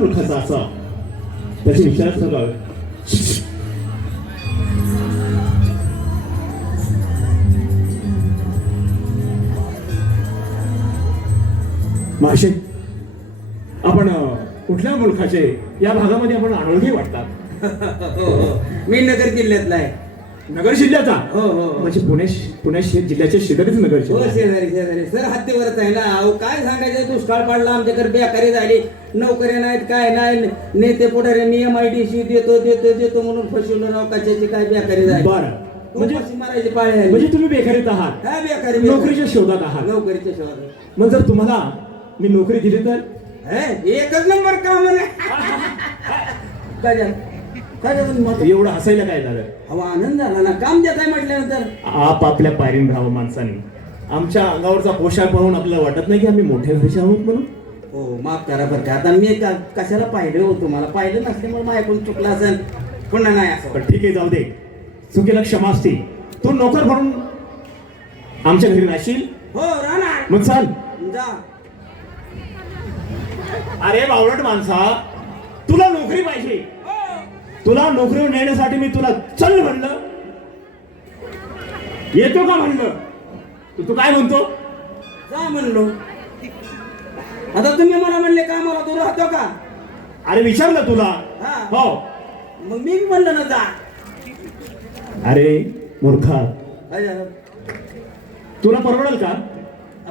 मूर्खाचा असा त्याची विचारच करावे. माशे आपण कुठल्या मुलखाचे या भागामध्ये आपण अनोळखी वाटतात. मी नगर जिल्ह्यातला आहे. नगर जिल्ह्याचा? हो हो म्हणजे पुणे जिल्ह्याचे शेजारीच नगर हो, जिल्हा. शेजारी सर हद्दीवरच आहे ना. अहो काय सांगायचं, दुष्काळ पडला आमच्याकडे, बेकारी झाली, नोकऱ्या नाहीत, काय नाही, नेते पुढाऱ्यांनी MIDC देतो म्हणून फसवलं राव. कशाची काय बेकारी झाली. बरं, म्हणजे मारायची पाळी आली. म्हणजे तुम्ही बेकारीत आहात? हा, बेकारी, नोकरीच्या शोधात आहात? नोकरीच्या शोधात. मग जर तुम्हाला मी नोकरी दिली तर? एकच नंबर काम आहे. काय झालं? काय झालं मग? एवढं हसायला काय झालं? अहो आनंद झाला ना, काम देत आहे म्हटल्यानंतर. आपापल्या पायरीन राहावं माणसाने. आमच्या अंगावरचा पोशाख पाहून आपल्याला वाटत नाही की आम्ही मोठ्या घरचे आहोत म्हणून? हो, माफ करा बरं का. आता मी कशाला पाहिलं हो तुम्हाला? पाहिलं नसल्यामुळे माझ्याकडून चुकलं असेल, पुन्हा नाही असं. पण ठीक आहे, जाऊ दे, चुकीला क्षमा असते. तू नोकर म्हणून आमच्या घरी राहशील? हो, राहणार. मग चाल. जा. अरे बावळट माणसा, तुला नोकरी पाहिजे. तुला नोकरीवर नेण्यासाठी मी तुला चल म्हणलं, येतो का म्हणलं, तू काय म्हणतो? जा म्हणलो. आता तुम्ही मला म्हणले का मला तू राहतो का? अरे विचारलं तुला. हा. हो. मग मी म्हणलं ना जा. अरे मूर्खा, काय झालं? तुला परवडेल का?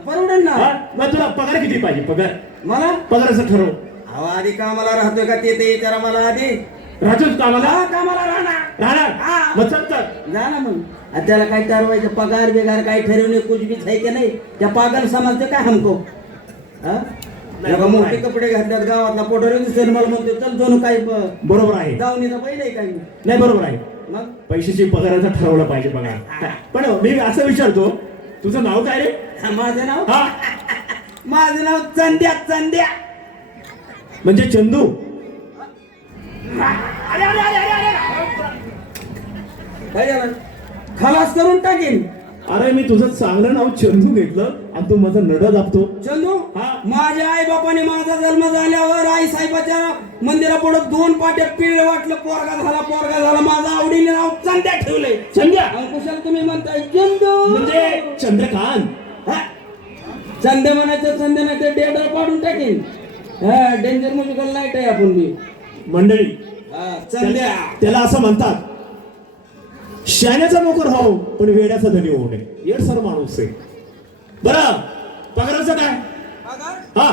परवडेल ना. हा? मग तुला पगार किती पाहिजे? मला पगाराचं ठरव. अहो आधी कामाला राहतोय का ते विचारा मला आधी. राहतोच कामाला? हा, कामाला राहणार. राहणार? हा. मग चल तर. जा ना मग. आता त्याला काय ठरवायचं? पगार बिगार काय ठरवणे कुछ आहे की नाही? त्या पागल समजते काय हमको? हा? जेव्हा मोठे कपडे घातल्यात, गावातला पोटारे दिसेल, मला म्हणतो चल दोन काही बरोबर आहे. जाऊन पहिले काही नाही, बरोबर आहे. मग पैशाची पगाराचं ठरवलं पाहिजे पगार. पण मी असं विचारतो, तुझं नाव काय रे? माझं नाव? हा, माझं नाव चंद्या. म्हणजे चंदू. काय झालं? खलास करून टाकेन. अरे मी तुझं चांगलं नाव चंदू घेतलं आणि तू माझं नड दाबतो. चंदू, हा. माझ्या आई बापाने माझा जन्म झाल्यावर आई साहेबाच्या मंदिरापुढे 2 पाट्या पिळ वाटलं, पोरगा झाला. माझं आवडीने नाव चंद्या ठेवलंय. चंद्या कुशाल तुम्ही म्हणताय चंदू म्हणजे चंद्रकांत. चंद्या म्हणायचं, चंद्या नाही तर डेडा पाडून टाकेन. हा, डेंजर म्युझिकल नाईट आहे आपण बी. मंडळी, चंद्या त्याला असं म्हणतात, शाण्याचा नोकर हो पण वेड्याचा धनी होऊ नये. येड सर माणूस आहे. बरं, पगाराचं काय? हा,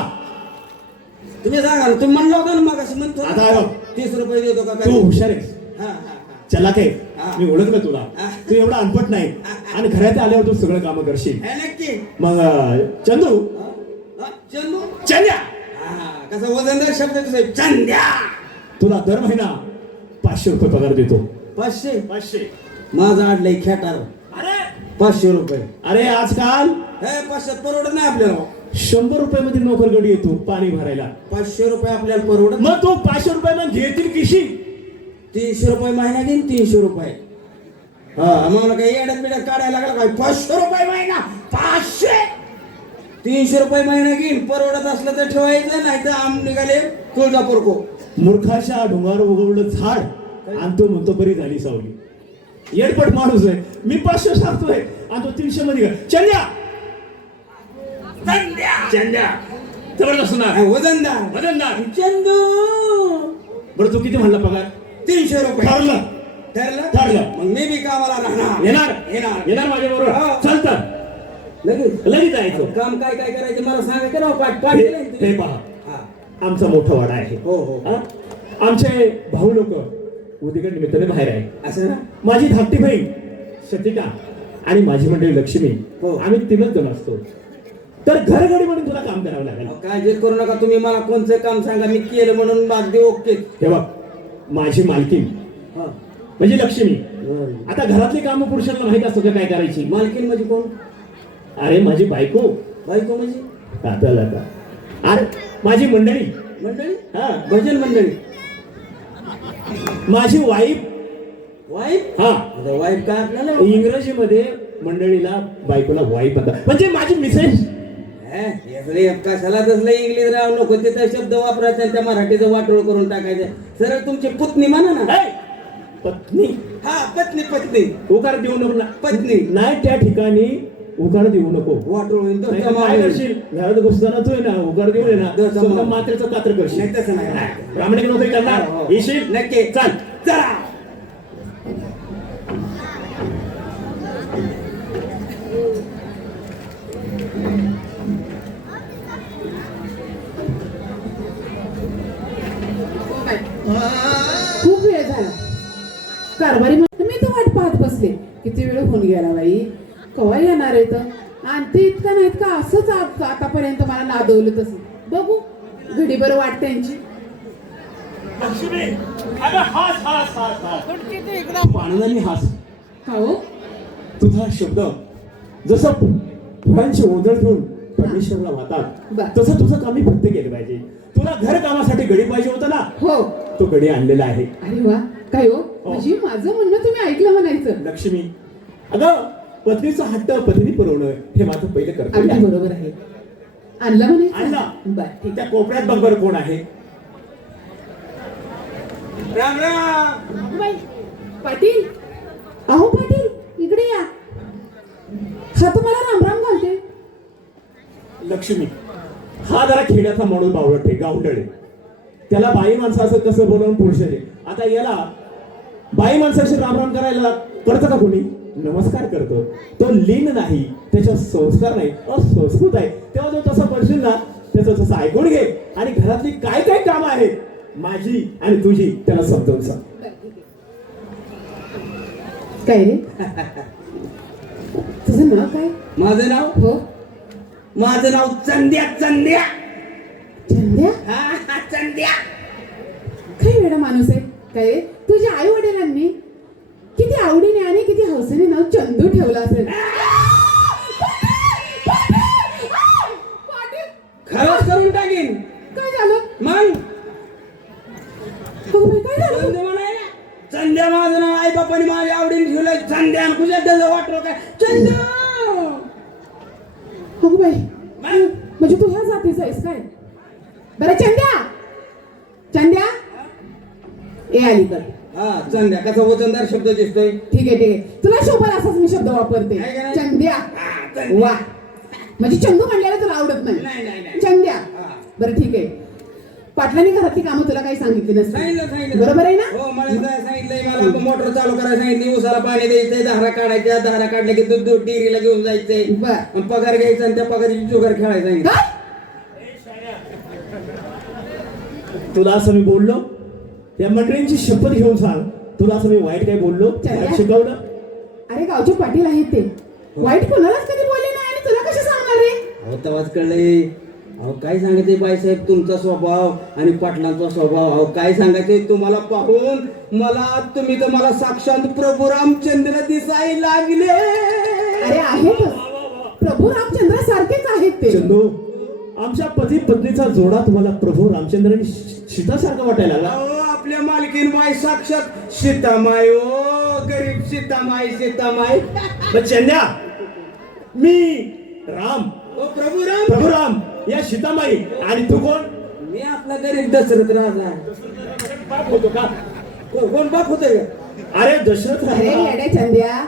तुम्ही सांगा ना. तुम्ही म्हणलं होतं ना मग असं म्हणतो. आता बघ, 30 रुपये देतो का? तू हुशार आहेस. हा. चला काय, हा. मी ओळखलं तुला. हा. तू एवढा अनपट नाही आणि घरात आल्यावर तू सगळं काम करशील. नक्की. मग चंदू, चंदू, चंद्या, कसा वजनदार शब्द आहे चंद्या. तुला दर महिना 500 रुपये पगार देतो. 500? माझा आडलंय खेटार. अरे 500 रुपये. अरे आजकाल 500 परवडत नाही आपल्याला. 100 रुपये मध्ये नोकरगडी येतो पाणी भरायला. 500 रुपये आपल्याला परवडत. मग तू 500 रुपये मग घेतील किशी? 300 रुपये महिना घेईन. 300 रुपये. हा, मला काही येड्यात बिड्यात काढायला लागला काय? 500 रुपये महिना. 500. 300 रुपये महिना घेईन. परवडत असलं तर ठेवायचं, नाही तर आम निघाले तुळजापूर को. मूर्खाच्या डोंगर उगवलं झाड आणि तो म्हणतो बरी झाली सावली. येडपट माणूस आहे. मी 500 सांगतोय आणि तो 300 मध्ये. चंद्या जबरदस्त ना. वजनदार चंदू. बरं, तू किती म्हणला पगार? 300 रुपये. ठरलं. मग मी बी कामाला राहणार. येणार माझ्या बरोबर. हो. चल तर लगेच जायचं. काम काय करायचं मला सांगायचं ना. पाठ हे पहा, आमचा मोठा वाडा आहे. हो. हा? आमचे भाऊ लोक उद्या निमित्ताने बाहेर आहे. असं ना. माझी धाकटी बहीण सतिका आणि माझी मंडळी लक्ष्मी, हो. आम्ही 3च जण असतो. तर घरगडी म्हणून तुला काम करावं लागेल. काय जे करू नका तुम्ही. मला कोणतं काम सांगा, मी केलं म्हणून बाकी ओके. हे बघ, माझी मालकीन म्हणजे लक्ष्मी. आता घरातली कामं पुरुषांना माहित असतं का काय करायची? मालकीन म्हणजे कोण? अरे माझी बायको. म्हणजे आता अरे माझी मंडळी. हा, भजन मंडळी. माझी वाईफ. हा, वाईफ काय आपल्याला? इंग्रजीमध्ये मंडळीला बायकोला वाईफ म्हणतात. म्हणजे माझी मिसेस. कशाला तसलं इंग्लिश राव नको तिथं शब्द वापरायचा आणि त्या मराठीचं वाटोळ करून टाकायचं. सरळ तुमची पुतणी म्हणा ना. ए, पत्नी हा पत्नी पत्नी उकार देऊ नको ना. पत्नी नाही त्या ठिकाणी उकार देऊ नको. वाटोळ होईल तो नाही तर जमा काय होईल. करशील घरात घुसताना तू आहे ना उकार देऊ ना दर जमा. स्वतः मात्रेचं कात्र करशील. नाही तसं नाही. ब्राह्मणी नव्हतं करणार हो, हो. येशील नक्की. चाल चला खूप वेळ झाला कारभारी मी तर वाट पाहत बसले. किती वेळ होऊन गेला बाई, कवा येणार आहे तर. आणि ते इतकं नाहीत का असंच आतापर्यंत मला नादवलं तसं. बघू घडीभर वाट त्यांची. लक्ष्मी अगं हास हास हास हास पाण्याने हास. का हो तुझा शब्द जसं फुलांची ओंजळ घेऊन परमेश्वरला वाहतात बर. तसं तुझं काम मी फक्त केलं पाहिजे. तुला घर कामासाठी गडी पाहिजे होता ना, हो. तो गडी आणलेला आहे. अरे वा, काय हो म्हणजे माझं म्हणणं तुम्ही ऐकलं म्हणायचं. लक्ष्मी अगं पत्नीचा हट्ट पत्नी पुरवणं हे माझं पहिलं कर्तव्य अगदी आहे. बरोबर आहे. आणलं म्हणायचं. आणला. बर ठीक त्या कोपऱ्यात बघ बरं कोण आहे. राम राम. आहे. बाई, पाटील अहो पाटील इकडे या. हा तुम्हाला राम राम घालते. लक्ष्मी हा जरा खेड्याचा माणूस बावळट आहे, गावंढळ आहे. त्याला बाई माणसं असं कसं बोलावून पुरुष आहे. आता याला बाई माणसाशी रामराम करायला करतं का कोणी? नमस्कार करतो. तो लीन नाही, त्याच्या संस्कार नाही, असंस्कृत आहे. तेव्हा जो तसं करशील ना त्याचं तसं ऐकून घे आणि घरातली काय काय कामं आहेत माझी आणि तुझी त्याला समजावून सांग. काय रे तुझं नाव काय? माझं नाव हो माझं नाव चंद्या. चंद्या चंद्या. हा चंद्या. काय वेडा माणूस आहे काय रे? तुझ्या आई वडिलांनी किती आवडीने आणि किती हौसेने नाव चंदू ठेवलं असेल. खरंच करून टाकीन. काय झालं? मग अगं बाई, काय झालं? चंद्या म्हणायला. चंद्या माझं नाव आई बापाने माझ्या आवडीने ठेवलंय. चंद्या आणि तुझ्या त्याचं वाटलं काय चंद्या. अगं बाई, मग? म्हणजे तू ह्या जातीचा आहेस काय? बरं चंद्या. चंद्या ए अलीकड. हा चंद्या कसा वजनदार शब्द दिसतोय. ठीक आहे तुला शोभल असाच मी शब्द वापरते. आहे का नाही? चंद्या. हा, चंद्या. वा म्हणजे चंदू म्हणल्याला तुला आवडत नाही, नाही. नाही. चंद्या. हा. बरं ठीक आहे. पाटलांनी घरातली कामं तुला काही सांगितली नसतील. सांगितलं बरोबर आहे ना? हो मला सांगितलंय. मला मोटर चालू करायला सांगितली. उसाला पाणी द्यायचंय. धारा काढायच्या. धारा काढल्या की दूध डेअरीला घेऊन जायचंय. बर. आणि पगार घ्यायचा आणि त्या पगाराची जुगार खेळायला सांगितलं. काय? तुला असं मी बोललो या मंडळींची शपथ घेऊन सांग. तुला असं मी वाईट काय बोललो? चला. वाईट शिकवलं? अरे गावचे पाटील आहेत ते. वाईट कोणालाच कधी बोलले नाही आणि तुला कसे सांगणार रे? अहो तेव्हाच कळलंय. अहो काय सांगायचंय बाईसाहेब तुमचा स्वभाव आणि पाटलांचा स्वभाव. अहो काय सांगायचंय तुम्हाला पाहून तुम्ही तर मला साक्षात प्रभू रामचंद्र दिसायला लागले. अरे आहेतच. प्रभू रामचंद्र सारखेच आहेत ते. चंदू आमच्या पती पत्नीचा जोडा तुम्हाला प्रभू रामचंद्र आणि सीतासारखा वाटायला लागला. अहो आपल्या मालकीन बाई साक्षात सीतामाई. ओ गरीब सीतामाई. सीतामाई. पण चंद्या मी राम ओ प्रभू राम. प्रभू राम या सीतामाई आणि तू कोण? मी आपला गरीब दशरथ राजा. बाप होतो का? कोण बाप होतोय का? अरे दशरथ अरे राजा. येड्या चंद्या,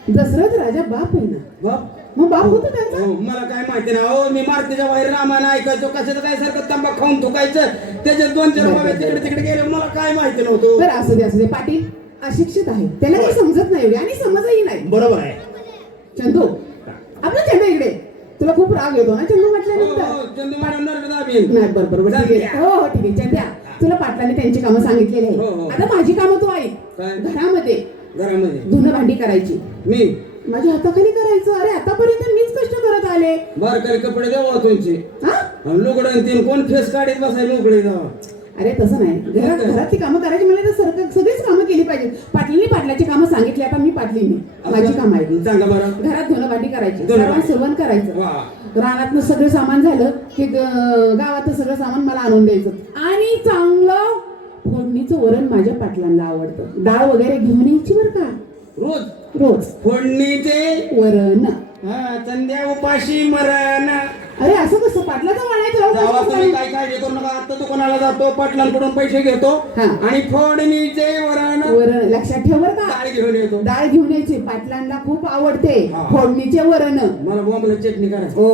दशरथ राजा बाप आहे ना. बाप. मग बाप होतो त्यांचा. हो, मला काय माहिती ना. हो मी मारुतीच्या बाहेर रामायण ऐकायचो. कशाचं काय सारखं तंबाख खाऊन थुकायचं. त्याच्यात 2-4 बाबा तिकडे तिकडे गेले. मला काय माहिती नव्हतं. बरं असू दे पाटील अशिक्षित आहे, त्याला काही समजत नाही एवढे आणि समजही नाही. बरोबर आहे. चंदू आपला चंदू इकडे. तुला खूप राग येतो ना चंदू हो, म्हटल्यानंतर? हो, चंदू मॅडम नर्मदा अभियान. नाही बरोबर ठीक आहे. हो ठीक आहे चंद्या, तुला पाटलाने त्यांची कामं सांगितलेली हो, आहे. हो. आता माझी कामं तू ऐक. काय? घरामध्ये घरामध्ये धुणं भांडी करायची मी माझ्या हाताखाली करायचं. अरे आतापर्यंत मीच कष्ट करत आले. बारकाले कपडे द्यावा तुमचे. हा लुगडं तीन कोण फेस काढीत बसायला मोकळे जावा. अरे तसं नाही. घरातली कामं करायची म्हणजे तर सगळीच कामं केली पाहिजेत. पाटलांनी पाटलाची कामं सांगितली. आता मी पाटलीने माझी कामं आहेत. सांगा बरं. घरात धुणं भांडी करायची, धुणं सर्वांना भांडी. सुरवण करायचं. वा. रानातनं सगळं सामान झालं की गावातलं सगळं सामान मला आणून द्यायचं. आणि चांगलं फोडणीचं वरण माझ्या पाटलांना आवडतं. डाळ वगैरे घेऊन यायची बरं का रोज रोज फोडणीचे वरण. हा चंद्या उपाशी मरण. अरे असं कसं पाटलाचं जावा तुम्ही म्हणायचं. काय काळजी करू नका. आता दुकानाला जातो, पाटलांकडून पैसे घेतो हा. आणि फोडणीचे वरण वरण लक्षात ठेव बरं का. डाळ घेऊन येतो. डाळ घेऊन यायची, पाटलांना खूप आवडते हा. फोडणीचे वरण. मला बोंबला चटणी करायची. हो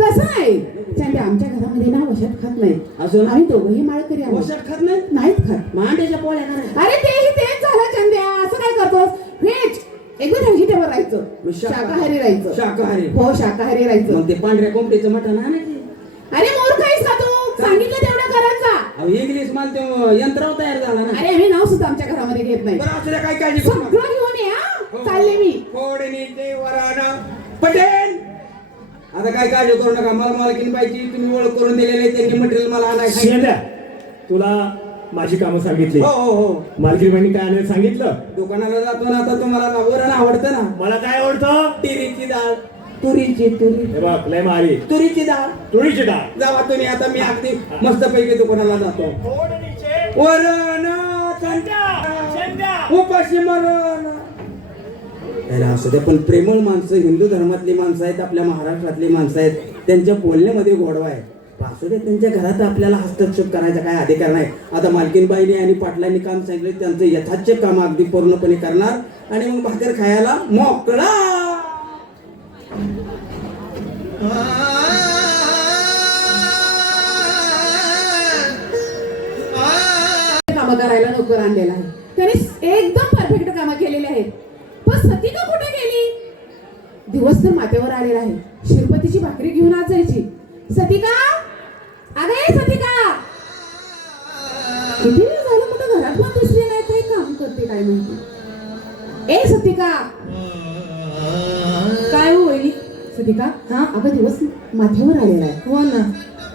तसं नाही चंद्या, आमच्या घरामध्ये ना वशाट खात नाही. अजून आम्ही दोघंही माळकरी आहोत. वशाट खात नाही. नाहीत खात. मांड्याच्या पोळ्या करा. अरे तेही तेच झालं चंद्या, असं काय करतोस. व्हेज एकदम व्हेजिटेबल राहायचं, शाकाहारी राहायचं. शाकाहारी. हो शाकाहारी राहायचं. मग ते पांढऱ्या कोंबडीचं मटण आणायचे. अरे मूर्ख आहेस का तू, सांगितलं तेवढं करायचा. अहो इंग्लिश माल ते यंत्रावर तयार झाला ना. अरे आम्ही नाव सुद्धा आमच्या घरामध्ये घेत नाही. बरं असू द्या, काय काळजी करू नका. सगळं घेऊन ये हा. चालले मी. फोडणीचे वरण पटेल. आता काय काळजी करू नका. मला मालकीन पाहिजे, तुम्ही ओळख करून दिलेले त्यांनी मटेरियल मला आणायचं. शेंड्या, तुला माझी कामं सांगितली. हो हो हो. मालकी बहिणी काय आणायला सांगितलं. दुकानाला जातो ना, आता तुम्हाला ना वरण आवडतं ना. मला काय आवडतं. तुरीची डाळ. तुरीची तुरी हे बघ लय मारी. तुरीची डाळ. तुरीची डाळ. जावा तुम्ही. आता मी अगदी मस्त पैकी दुकानाला जातो. वरण उपाशी मरण. असू दे, पण प्रेमळ माणसं, हिंदू धर्मातली माणसं आहेत, आपल्या महाराष्ट्रातली माणसं आहेत, त्यांच्या बोलण्यामध्ये गोडवा आहे. असू दे, त्यांच्या घरात आपल्याला हस्तक्षेप करायचा काय अधिकार नाही. आता मालकीनबाईने आणि पाटलांनी काम सांगितलं, त्यांचं यथाच्य काम अगदी पूर्णपणे करणार आणि मग भाकर खायला मोकळा. कामं करायला नोकर आणलेला आहे त्याने, एकदम परफेक्ट कामं केलेली आहेत. पण सतिका कुठे गेली. दिवस तर माथ्यावर आलेला आहे. शिरपतीची भाकरी घेऊन आज जायची. सतिका, अगे सतिका, किती वेळ झालं कुठं घरात पण दिसली नाही. काही काम करते काय म्हणते. ए सतिका. काय हो वहिनी. सतिका, हा अगं दिवस माथ्यावर आलेला आहे. हो ना,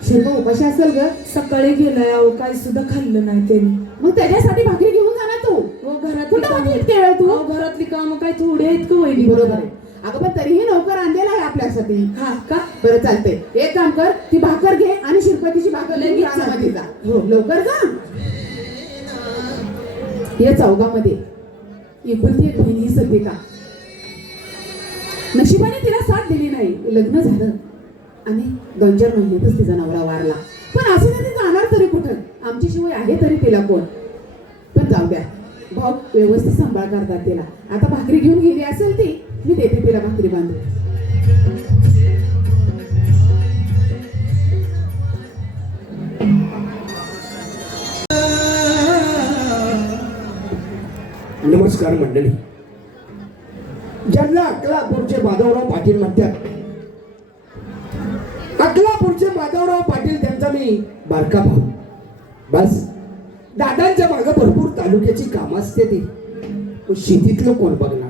शिरपा उपाशी असेल ग. सकाळी गेलाय अहो, काही सुद्धा खाल्लं नाही त्यांनी. मग त्याच्यासाठी भाकरी घेऊन जा ना तू. हो घरातली कुठं होती इतके वेळ तू. अहो, घरातली कामं काय थोडी आहेत का वहिनी. बरोबर आहे. अगं पण तरीही नोकर आणलेला आहे आपल्यासाठी. हा का. बरं चालते, एक काम कर, ती भाकर घे आणि शिरपतीची भाकर लगेच रानामध्ये जा. हो. लवकर जा. या चौघामध्ये एकुलती एक बहिणी सतिका. नशिबाने तिला साथ दिली नाही. लग्न झालं आणि 2-4 महिन्यातच तिचा नवरा वारला. पण असं नाही, ती जाणार तरी कुठं. आमची शिवाय आहे तरी तिला कोण. पण जाऊ द्या, भाऊ व्यवस्थित सांभाळ करतात तिला. आता भाकरी घेऊन गेली असेल ती, मी देते तिला भाकरी बांधून. नमस्कार मंडळी. ज्यांना अक्कलापूरचे माधवराव पाटील म्हणतात, अक्कलापूरचे माधवराव पाटील त्यांचा मी बारका भाऊ. बस दादांच्या मागे भरपूर तालुक्याची कामं असते ती, पण शेतीतलं कोण बघणार.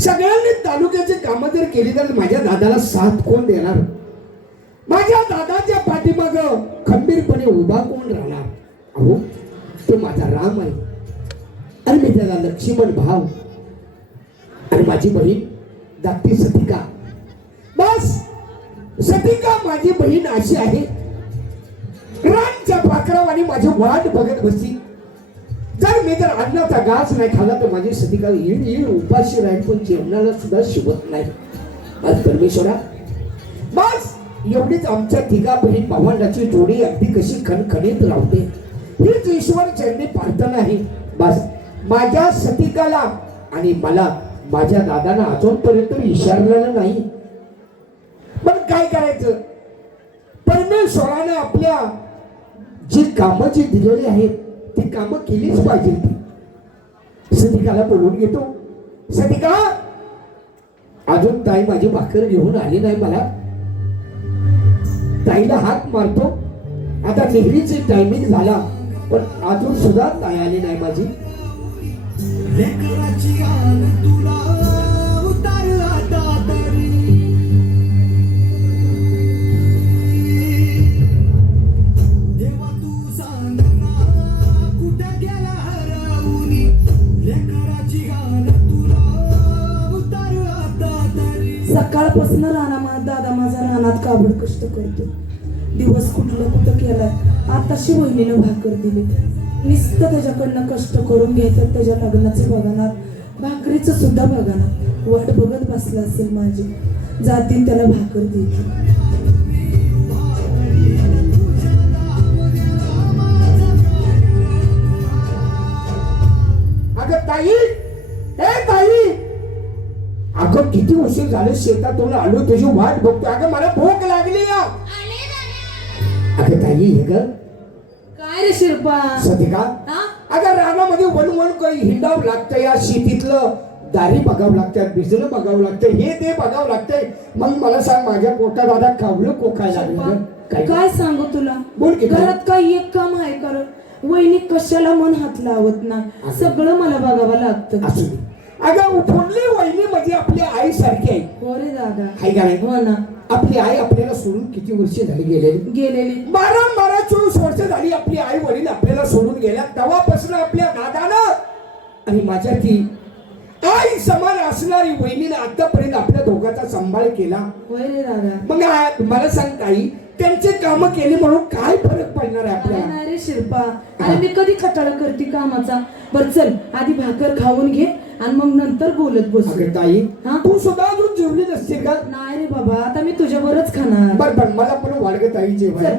सगळ्यांनी तालुक्याची कामं जर केली तर माझ्या दादाला साथ कोण देणार. माझ्या दादाच्या पाठीमाग खंबीरपणे उभा कोण राहणार. अहो तो माझा राम आहे आणि मी त्याला लक्ष्मण भाव आणि माझी बहीण धाकटी सतिका. बस सतिका माझी बहीण अशी आहे, रानच्या पाखरावानी माझी वाट बघत बसती. जर मी जर अन्नाचा घास नाही खाल्ला तर माझी सतिका येईल उपाशी राहील, पण जेवणाला सुद्धा शिवत नाही. आज परमेश्वरा, बस एवढीच आमच्या तिघा बहीण भावंडाची जोडी अगदी कशी खणखणीत राहते हीच ईश्वर चरणी प्रार्थना आहे. बस माझ्या सतिकाला आणि मला माझ्या दादांना अजूनपर्यंत विचारलेलं नाही. पण काय करायचं, परमेश्वराने आपल्या जी कामं जी दिलेली आहेत ती कामं केलीच पाहिजे. ती सतिकाला बोलून घेतो. सतिका, अजून ताई माझी भाकर घेऊन आली नाही. मला ताईला हात मारतो. आता निघरीची टायमिंग झाला पण अजून सुद्धा ताई आली नाही माझी. सकाळपासून दादा माझा रानात काबड कष्ट करतो. दिवस कुठं केलाय. आताशी वहिनीनं भाकर दिली. नुसतं त्याच्याकडनं कष्ट करून घ्यायचं, त्याच्या लग्नाचे बघणार. भाकरी भाकरीचं सुद्धा बघा ना, वाट बघत बसला असेल माझी. जातीन त्याला भाकर देतील. अगं ताई, ए ताई, अगं किती उशीर झाले, शेतातून आलो, तुझी वाट बघतो. अगं मला भूक लागली या. अगं ताई, हे ग काय रे शिरपा? सतिका, हा? अगं रानामध्ये वन काही हिंडावं लागतं, या शेतीतलं दारी बघावं लागतात, भिजणं बघावं लागतं, हे ते बघावं लागतंय. मग मला सांग, माझ्या पोटात आता कावलं कोकाय लागलं ग. काय सांगू तुला? बोल की काय? घरात काही एक काम आहे कर. वहिनी कशाला मन हात लावत नाही, सगळं मला बघावं लागतं. असू दे. अगं उठवली वहिनी म्हणजे आपली आई सारखी आहे. हो रे दादा. आहे का नाही? हो ना. आपली आई आपल्याला सोडून किती वर्ष झाली गेलेली? गेलेली 12-24 वर्ष झाली आपली आई वडील आपल्याला सोडून गेल्या. तेव्हापासून आपल्या दादानं आणि माझ्या ती आई समान असणारी वहिनीनं आतापर्यंत आपल्या दोघांचा सांभाळ केला. होय रे दादा. मग मला सांग ताई, त्यांचे काम केले म्हणून काय फरक पडणार आहे काय आपल्याला? नाही रे शिल्पा, अरे मी कधी खटाळा करते कामाचा. बर चल, आधी भाकर खाऊन घे आणि मग नंतर बोलत बसू. अगं ताई, हा? तू सुद्धा अजून जेवली नसतील का? नाही रे बाबा, आता मी तुझ्यावरच खाणार. बर मला पण वाढगं ताई जेवण. चल.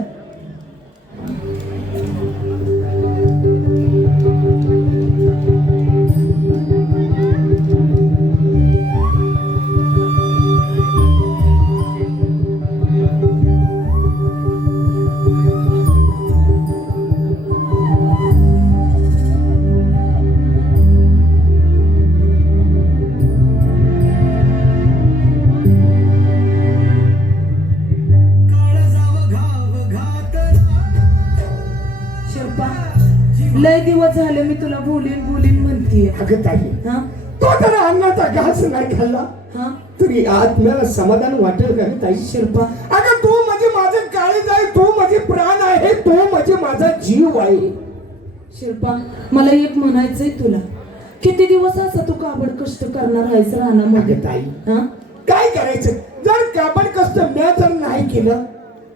शिल्पा, लय दिवस झाले मी तुला बोलीन बोलीन म्हणतीये. अगं ताई, हा तो जरा अन्नाचा घास नाही खाल्ला हा तरी आत्म्याला समाधान वाटेल का रे ताई? शिल्पा, अगं तू म्हणजे माझं काळीज आहे, तू माझे प्राण आहे, तू म्हणजे माझा जीव आहे. शिल्पा, मला एक म्हणायचंय तुला. किती दिवस असं तू काबड कष्ट करणार आहेस रानामध्ये? अगं ताई, हा काय करायचं? जर काबड कष्ट मी जर नाही केलं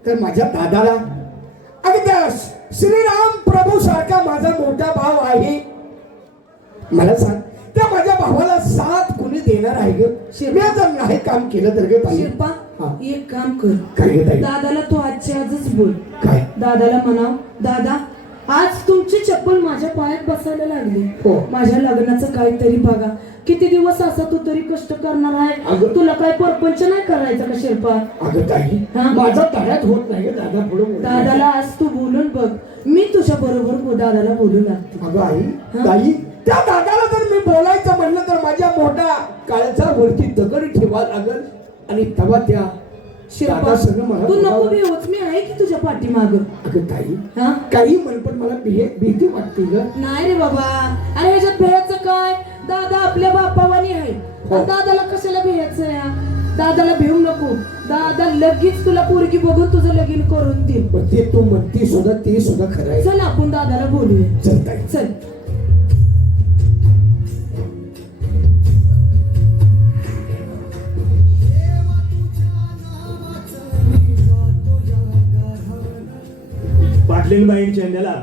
तर माझ्या दादाला, अगं त्या श्रीराम प्रभू सारखा माझा मोठा भाव आहे. मला सांग, त्या माझ्या भावाला साथ कोणी देणार आहे ग? मी जर नाही काम केलं तर ग ताई? शिल्पा, हा. एक काम कर. काय ग ताई? दादाला तू आजच्या आजच बोल. काय? दादाला म्हणाव, दादा आज तुमची चप्पल माझ्या पायात बसायला लागली. हो. माझ्या लग्नाचं काहीतरी बघा. किती दिवस असा तू तरी कष्ट करणार आहे? अगं. तुला काय परपंच नाही करायचा का शिल्पा? अगं ताई, हा? माझा तळ्यात होत नाही ग दादा पुढे. दादाला आज तू बोलून बघ. मी तुझ्या बरोबर दादाला बोलू लागते. अगं आई, हा? ताई, त्या दादाला जर मी बोलायचं म्हणलं तर माझ्या मोठ्या काळजा वरती दगड ठेवा लागल आणि तेव्हा त्या शिल्पा, दादा सगळं मला तू नको बोलावं. भिवूच, मी आहे की तुझ्या पाठीमाग. अगं ताई, हा काही म्हण पण मला भीती वाटते ग. नाही रे बाबा, अरे ह्याच्यात भ्यायचं काय? दादा आपल्या बापावानी आहे. हो. आणि दादाला कशाला भ्यायचं या? दादाला भिवू नको. दादा लगेच तुला पोरगी बघून तुझं लगीन करून देईल. पण ते तू म्हणती सुद्धा ते सुद्धा खरं आहे. चल आपण दादाला बोलूया. चल ताई. चल. पाटलीनबाई चेंड्याला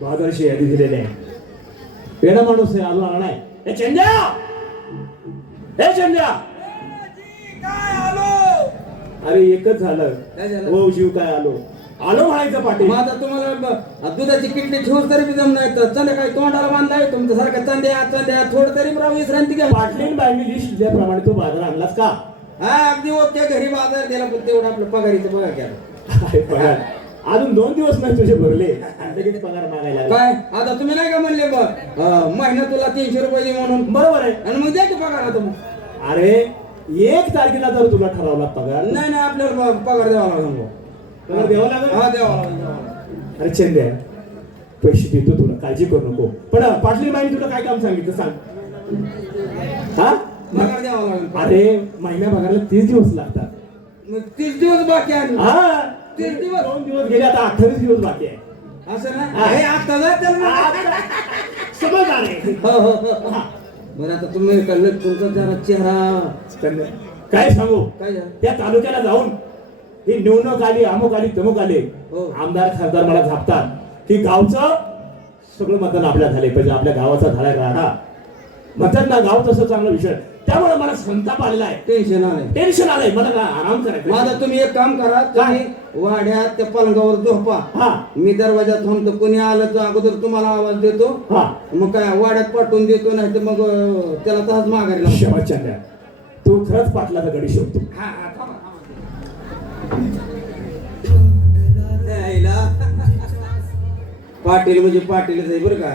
बहादरशी यादी दिलेली आहे. वेडा माणूस आहे, आलो आणाय. ए चेंड्या, ए चेंड्या, अरे एकच झालं. काय झालं? ओ जीव काय आलो आलो म्हणायचं पाटील. मग आता तुम्हाला दुधाची किटली ठेवून तरी बी जमणार तर चंद्या काही तोंडाला बांधलाय तुमच्यासारखं चंद्या थोडं तरी राहू विश्रांती घ्या. पाटलीनबाईंनी लिस्ट दिल्याप्रमाणे तो बाजार आणलास का? हा अगदी ओके, घरी बाजार दिला पण तेवढं आपलं पगारीचं बघा केलं. अरे पगार अजून 2 दिवस नाही तुझे भरले आणि लगेच पगार मागायला लागला. काय आता तुम्ही नाही का म्हणले मग महिना तुला 300 रुपये दे म्हणून? बरोबर आहे. आणि मग द्या की पगार आता मग. अरे 1 तारखेला जर तुला ठरवला पगार, नाही आपल्याला पगार द्यावा लागेल. पगार द्यावा लागेल. हा द्यावा लागेल. अरे चंद्या, पैसे देतो तुला, काळजी करू नको. पण पाटलीबाईंनी तुला काय काम सांगितलं सांग? हा पगार द्यावा लागेल. अरे महिना पगारला 30 दिवस लागतात. मग 30 दिवस बाकी आहे. हा 30 दिवस? 2 दिवस गेले, आता 28 दिवस बाकी आहे. असं ना? हा. हे आता जा त्याला. समज आले. हो. बरं आता तुम्ही कळलं तुमचा जरा चेहरा काय सांगू, काय झालं? त्या तालुक्याला जाऊन ही निवडणूक आली, अमुक आली, तमुक आले, हो. आमदार खासदार मला झापतात की गावचं सगळं मतदान आपल्या झाले पाहिजे, आपल्या गावाचा झालाय राडा. म्हणतात ना गाव तसं चांगला विषय. त्यामुळे मला संताप आलेला आहे, टेन्शन आलंय. टेन्शन आलंय, मला ना आराम करायचा. माझा तुम्ही एक काम करा, तुम्ही वाड्यात त्या पलंगावर झोपा. हा मी दरवाजात थांबतो, कोणी आलं तर अगोदर तुम्हाला आवाज देतो. हा मग काय वाड्यात पाठवून देतो, नाही तर मग त्याला तसाच माघारी लावतो. शबा चंद्या, तू खरंच पाटलाचा गडी शोधतो. यायला. पाटील म्हणजे पाटीलच आहे बरं का.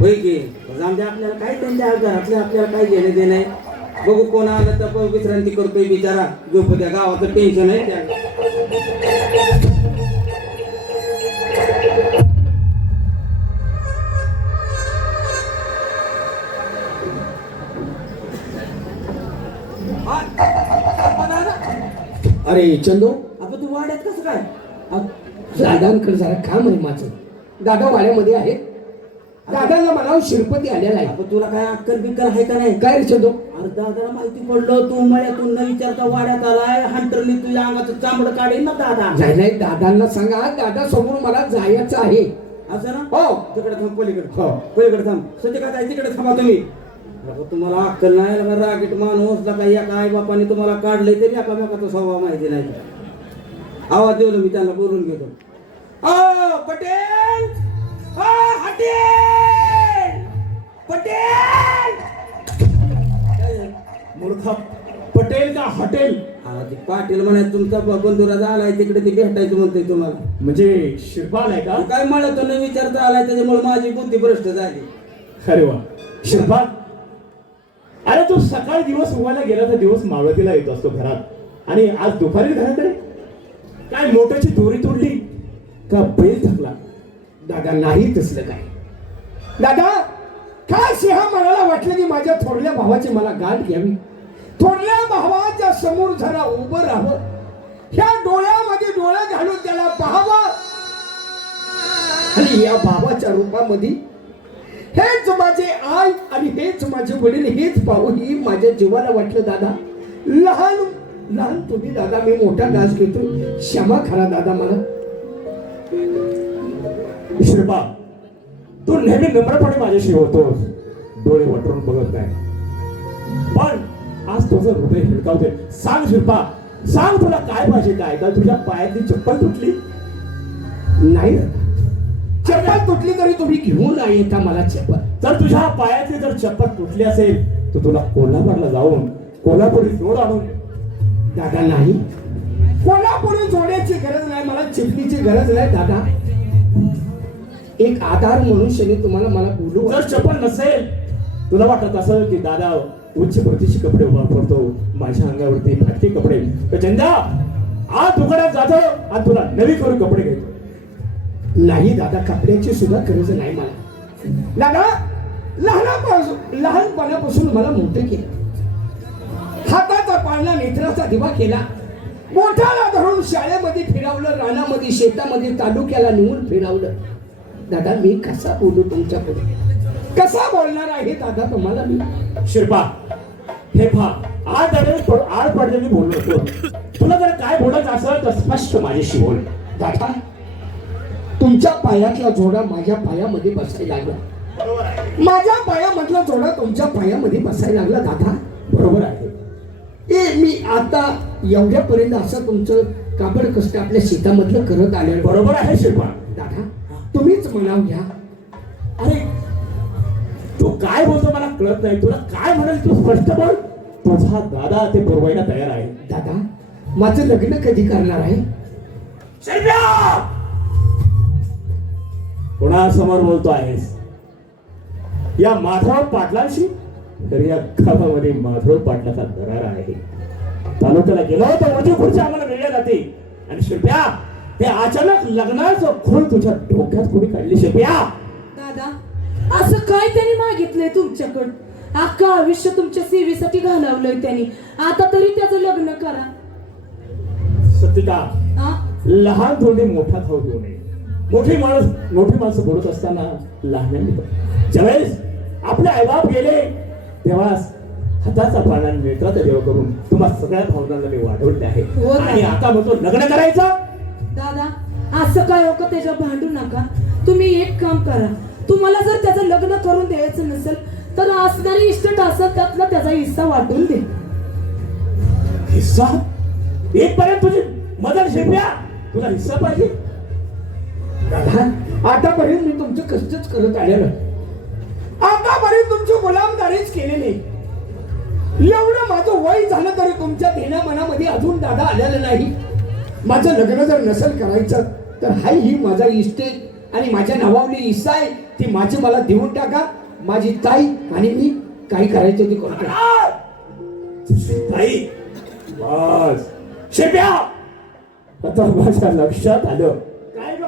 होय की जाऊन दे, आपल्याला काय त्यांच्या घरातले आपल्याला काय घेणं देणं आहे. बघू कोण आलं तर विश्रांती करतोय बिचारा, झोप द्या, गावाचं टेन्शन आहे त्या. अरे चंदू, आपण तू वाड्यात कसं काय? दादांकडे जरा काम आहे माझं. दादा वाड्यामध्ये आहे. दादांना मला शिरपती आलेला आहे. आपण तुला काय अक्कल बिक्कल आहे का नाही? काय रे चंदू? अरे दादाला माहिती पडलं तू मळ्यातून न विचारता वाड्यात आलाय, हंटरली तुझ्या अंगाचं चांबड काढेल ना दादा. नाही नाही, दादांना सांगा, दादा समोर मला जायचं आहे. असं ना? हो. तिकडे थांब, पलीकडे हो. पलीकडे थांब. सध्या काय तिकडे थांबा तुम्ही. अहो, तुम्हाला अक्कल नाही लगा, रागीट माणूस लगा. एका आई बापाने तुम्हाला काढलंय तरी एकामेकाचा स्वभाव माहिती नाही. आवाज देऊ मी त्यांना बोलून घेतो. पटेल, हटेल, पटेल. मूर्खा, पटेल का हॉटेल? ते पाटील म्हणाय तुमचा बंधुराजा आलाय तिकडे, ते भेटायचं म्हणतोय तुम्हाला. म्हणजे शिरपाल आहे का? तू काय म्हणतो न विचारता आलाय, त्याच्यामुळे माझी बुद्धी भ्रष्ट झाली. अरे वा, शिरपाल, अरे तू सकाळी दिवस उगायला गेला तर दिवस मावळतीला येत असतो घरात, आणि आज दुपारी घराकडे काय मोठ्याची दोरी तोडली का बैल थकला? दादा नाही तसलं काय. दादा काय सिंहा मनाला वाटलं की माझ्या थोरल्या भावाची मला गाठ घ्यावी, थोरल्या भावाच्या समोर जरा उभं राहावं, ह्या डोळ्यामध्ये डोळं घालून त्याला पाहावं, आणि या भावाच्या रूपामध्ये हेच माझे आई आणि हेच माझे वडील हेच पाहू, ही माझ्या जीवाला वाटलं. दादा लहान लहान तुम्ही दादा, मी मोठा दास घेतो, क्षमा खरा दादा मला. शिरपा, तू नेहमी नम्रपणे माझ्याशी होतोस, डोळे वटरून बघत नाही, पण आज तुझं हृदय हिडकावते. सांग शिरपा, सांग तुला काय पाहिजे? काय का तुझ्या पायातली चप्पल तुटली? नाही, चप्पल तुटली तरी तुम्ही घेऊन नाही येता मला चप्पल. जर तुझ्या पायातली जर चप्पल तुटली असेल तर तुला कोल्हापूरला जाऊन कोल्हापुरी जोड आणून. दादा नाही, कोल्हापुरी जोड्याची गरज नाही, मला चिपलीची गरज नाही. दादा एक आधार मनुष्याने तुम्हाला मला बोलू. जर चप्पल नसेल, तुला वाटत असेल की दादा उच्च प्रतीचे कपडे वापरतो, माझ्या अंगावरती फाटके कपडे, तर चंदा आज दुकानात जातो आणि तुला नवी करून कपडे घेतो. नाही दादा, कपड्याची सुद्धा गरज नाही मला. दादा लहानपणापासून मला मोठे केलं, हाताचा पाळणा नेत्राचा दिवा केला, मोठ्याला धरून शाळेमध्ये फिरवलं, रानामध्ये शेतामध्ये तालुक्याला नेऊन फिरवलं. दादा मी कसा बोलू तुमच्या पुढे, कसा बोलणार आहे दादा तुम्हाला मी? शिरपा, हे पहा, आड पडलेली बोललो होतो. तुला जर काय बोलायचं असेल तर स्पष्ट माझ्याशी बोल. दादा तुमच्या पायातला जोडा माझ्या पायामध्ये बसायला लागला, माझ्या पायामधला जोडा तुमच्या पायामध्ये बसायला लागला. दादा बरोबर आहे. मी आता एवढ्यापर्यंत असं तुमचं काबड कष्ट आपल्या शेतामधलं करत आले. बरोबर आहे शिरपा. दादा तुम्हीच म्हणाव घ्या. अरे तू काय बोलतो मला कळत नाही. तुला काय म्हणाल तू स्पष्ट बोल. तुझा दादा ते पुरवायला तयार आहे. दादा माझं लग्न कधी करणार आहे? कोणासमोर बोलतो आहेस? या माधव पाटलांशी? तर या गावामध्ये माधव पाटलाचा दरार आहे. तालुक्याला गेलो तर वरची खुर्ची आम्हाला मिळल्या जाते. आणि शिरप्या, ते अचानक लग्नाचं खोल तुझ्या डोक्यात कोणी काढली? शिरप्या दादा असं काय त्यांनी मागितलंय तुमच्याकडं? अख्खं आयुष्य तुमच्या सेवेसाठी घालवलंय त्यांनी, आता तरी त्याचं लग्न करा. सतिका, हा? लहान तोंडी मोठा खाऊ देऊ नये. मोठी माणसं बोलत असताना लहानांनी, ज्यावेळेस आपले आईबाप गेले तेव्हा हाताचा पाळणा नेत्राचा देव करून तुम्हा सगळ्या भावनांना मी वाढवले आहे. हो ना. आणि आता म्हणतो लग्न करायचं. दादा असं काय हो का, त्याच्या भांडू नका. तुम्ही एक काम करा, तुम्हाला जर त्याचं लग्न करून द्यायचं नसेल तर असणारी इस्टेट असत त्यातला त्याचा हिस्सा वाटून दे. हिस्सा इथपर्यंत तुझी मदत शिप्या तुला हिस्सा पाहिजे. दादा आतापर्यंत मी तुमचं कष्टच करत आलेलं, आतापर्यंत तुमची गुलामदारीच केलेली. एवढं माझं वय झालं तरी तुमच्या देण्या मनामध्ये अजून दादा आलेलं नाही. माझं लग्न जर नसेल करायचं तर हाय ही माझा इस्टेट आणि माझ्या नावावली हिस्सा आहे, ती माझी मला देऊन टाका. माझी ताई आणि मी काही करायचं ते करतो. ताई बस शिप्या आता माझ्या लक्षात आलं. काय ग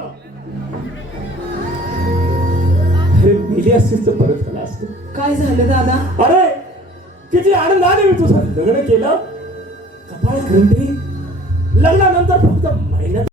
अरे मिली असतीस तर परत झाला असतं. काय झालं दादा? अरे किती आनंदाने मी तुझं लग्न केलं. कपाळ घंटी लग्नानंतर फक्त महिन्यात